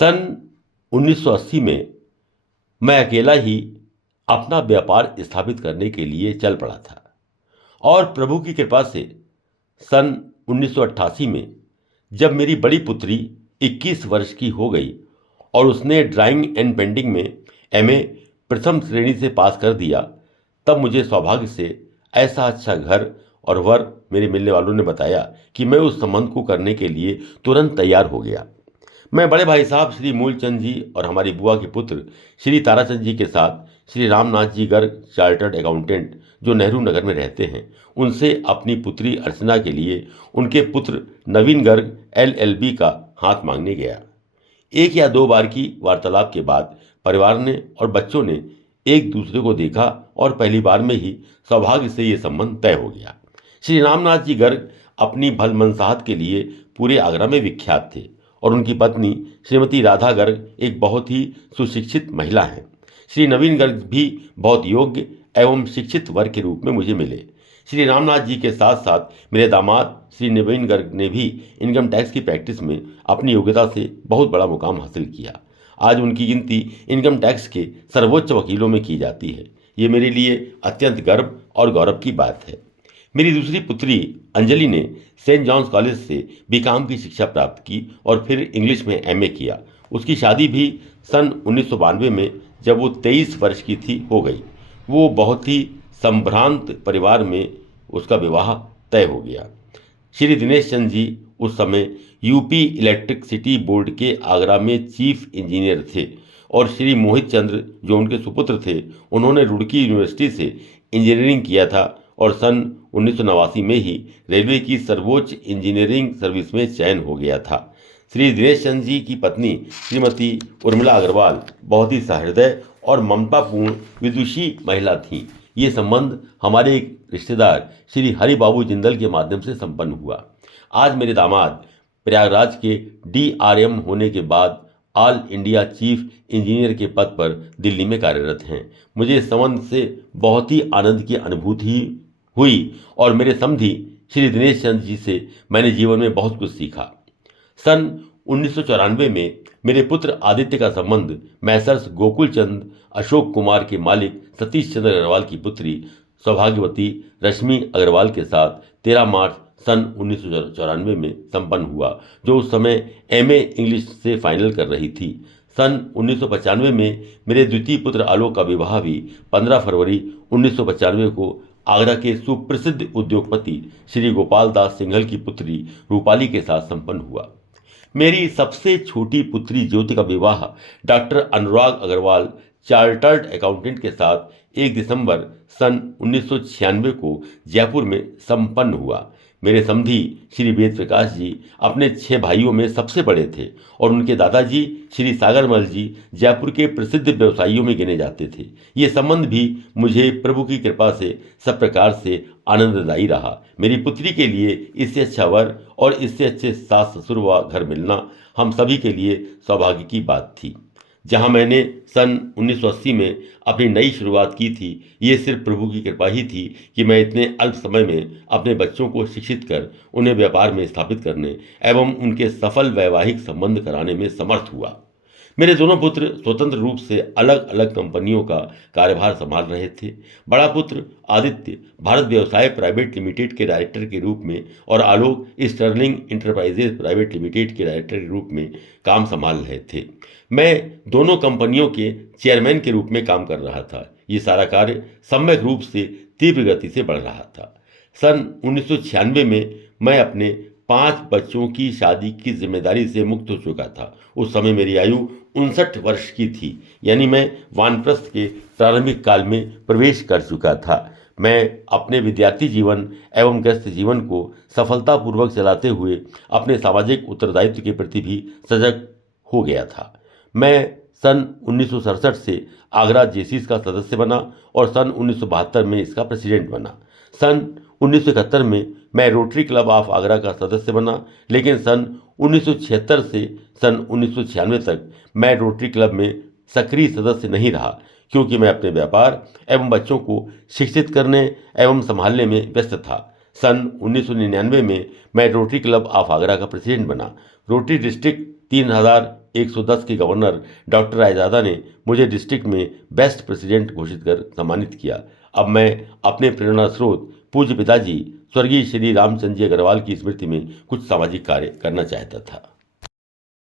सन 1980 में मैं अकेला ही अपना व्यापार स्थापित करने के लिए चल पड़ा था और प्रभु की कृपा से सन 1988 में जब मेरी बड़ी पुत्री 21 वर्ष की हो गई और उसने ड्राइंग एंड पेंटिंग में एमए प्रथम श्रेणी से पास कर दिया, तब मुझे सौभाग्य से ऐसा अच्छा घर और वर मेरे मिलने वालों ने बताया कि मैं उस संबंध को करने के लिए तुरंत तैयार हो गया। मैं बड़े भाई साहब श्री मूलचंद जी और हमारी बुआ के पुत्र श्री ताराचंद जी के साथ श्री रामनाथ जी गर्ग चार्टर्ड अकाउंटेंट जो नेहरू नगर में रहते हैं, उनसे अपनी पुत्री अर्चना के लिए उनके पुत्र नवीन गर्ग एलएलबी का हाथ मांगने गया। एक या दो बार की वार्तालाप के बाद परिवार ने और बच्चों ने एक दूसरे को देखा और पहली बार में ही सौभाग्य से ये संबंध तय हो गया। श्री रामनाथ जी गर्ग अपनी भलमनसाहत के लिए पूरे आगरा में विख्यात थे और उनकी पत्नी श्रीमती राधा गर्ग एक बहुत ही सुशिक्षित महिला हैं। श्री नवीन गर्ग भी बहुत योग्य एवं शिक्षित वर्ग के रूप में मुझे मिले। श्री रामनाथ जी के साथ साथ मेरे दामाद श्री नवीन गर्ग ने भी इनकम टैक्स की प्रैक्टिस में अपनी योग्यता से बहुत बड़ा मुकाम हासिल किया। आज उनकी गिनती इनकम टैक्स के सर्वोच्च वकीलों में की जाती है। ये मेरे लिए अत्यंत गर्व और गौरव की बात है। मेरी दूसरी पुत्री अंजलि ने सेंट जॉन्स कॉलेज से बीकॉम की शिक्षा प्राप्त की और फिर इंग्लिश में एमए किया। उसकी शादी भी सन 1992 में जब वो 23 वर्ष की थी हो गई। वो बहुत ही संभ्रांत परिवार में उसका विवाह तय हो गया। श्री दिनेश चंद जी उस समय यूपी इलेक्ट्रिसिटी बोर्ड के आगरा में चीफ इंजीनियर थे और श्री मोहित चंद्र जो उनके सुपुत्र थे, उन्होंने रुड़की यूनिवर्सिटी से इंजीनियरिंग किया था और सन 1989 में ही रेलवे की सर्वोच्च इंजीनियरिंग सर्विस में चयन हो गया था। श्री दिनेश चंद जी की पत्नी श्रीमती उर्मिला अग्रवाल बहुत ही सहृदय और ममतापूर्ण विदुषी महिला थीं। ये संबंध हमारे एक रिश्तेदार श्री हरि बाबू जिंदल के माध्यम से संपन्न हुआ। आज मेरे दामाद प्रयागराज के DRM होने के बाद ऑल इंडिया चीफ इंजीनियर के पद पर दिल्ली में कार्यरत हैं। मुझे इस संबंध से बहुत ही आनंद की अनुभूति हुई और मेरे समधी श्री दिनेश चंद जी से मैंने जीवन में बहुत कुछ सीखा। सन 1994 में मेरे पुत्र आदित्य का संबंध मैसर्स गोकुल चंद अशोक कुमार के मालिक सतीश चंद्र अग्रवाल की पुत्री सौभाग्यवती रश्मि अग्रवाल के साथ 13 मार्च सन 1994 में संपन्न हुआ, जो उस समय एमए इंग्लिश से फाइनल कर रही थी। सन 1995 में मेरे द्वितीय पुत्र आलोक का विवाह भी 15 फरवरी 1995 को आगरा के सुप्रसिद्ध उद्योगपति श्री गोपाल दास सिंघल की पुत्री रूपाली के साथ संपन्न हुआ। मेरी सबसे छोटी पुत्री ज्योति का विवाह डॉक्टर अनुराग अग्रवाल चार्टर्ड अकाउंटेंट के साथ 1 दिसंबर सन 1996 को जयपुर में संपन्न हुआ। मेरे समधी श्री वेद प्रकाश जी अपने 6 भाइयों में सबसे बड़े थे और उनके दादाजी श्री सागरमल जी जयपुर के प्रसिद्ध व्यवसायियों में गिने जाते थे। ये संबंध भी मुझे प्रभु की कृपा से सब प्रकार से आनंददायी रहा। मेरी पुत्री के लिए इससे अच्छा वर और इससे अच्छे सास ससुर व घर मिलना हम सभी के लिए सौभाग्य की बात थी। जहां मैंने सन 1980 में अपनी नई शुरुआत की थी, ये सिर्फ प्रभु की कृपा ही थी कि मैं इतने अल्प समय में अपने बच्चों को शिक्षित कर उन्हें व्यापार में स्थापित करने एवं उनके सफल वैवाहिक संबंध कराने में समर्थ हुआ। मेरे दोनों पुत्र स्वतंत्र रूप से अलग अलग कंपनियों का कार्यभार संभाल रहे थे। बड़ा पुत्र आदित्य भारत व्यवसाय प्राइवेट लिमिटेड के डायरेक्टर के रूप में और आलोक स्टर्लिंग इंटरप्राइजेज प्राइवेट लिमिटेड के डायरेक्टर के रूप में काम संभाल रहे थे। मैं दोनों कंपनियों के चेयरमैन के रूप में काम कर रहा था। ये सारा कार्य सम्यक रूप से तीव्र गति से बढ़ रहा था। सन 1996 में मैं अपने 5 बच्चों की शादी की जिम्मेदारी से मुक्त हो चुका था। उस समय मेरी आयु 59 वर्ष की थी, यानी मैं वानप्रस्थ के प्रारंभिक काल में प्रवेश कर चुका था। मैं अपने विद्यार्थी जीवन एवं गृहस्थ जीवन को सफलतापूर्वक चलाते हुए अपने सामाजिक उत्तरदायित्व के प्रति भी सजग हो गया था। मैं सन 1967 से आगरा जेसीस का सदस्य बना और सन 1972 में इसका प्रेसिडेंट बना। सन 1971 में मैं रोटरी क्लब ऑफ आगरा का सदस्य बना, लेकिन सन 1976 से सन 1996 तक मैं रोटरी क्लब में सक्रिय सदस्य नहीं रहा, क्योंकि मैं अपने व्यापार एवं बच्चों को शिक्षित करने एवं संभालने में व्यस्त था। सन 1999 में मैं रोटरी क्लब ऑफ आगरा का प्रेसिडेंट बना। रोटरी डिस्ट्रिक्ट 110 के गवर्नर डॉक्टर रायजादा ने मुझे डिस्ट्रिक्ट में बेस्ट प्रेसिडेंट घोषित कर सम्मानित किया। अब मैं अपने प्रेरणा स्रोत पूज्य पिताजी स्वर्गीय श्री रामचंद्र जी अग्रवाल की स्मृति में कुछ सामाजिक कार्य करना चाहता था।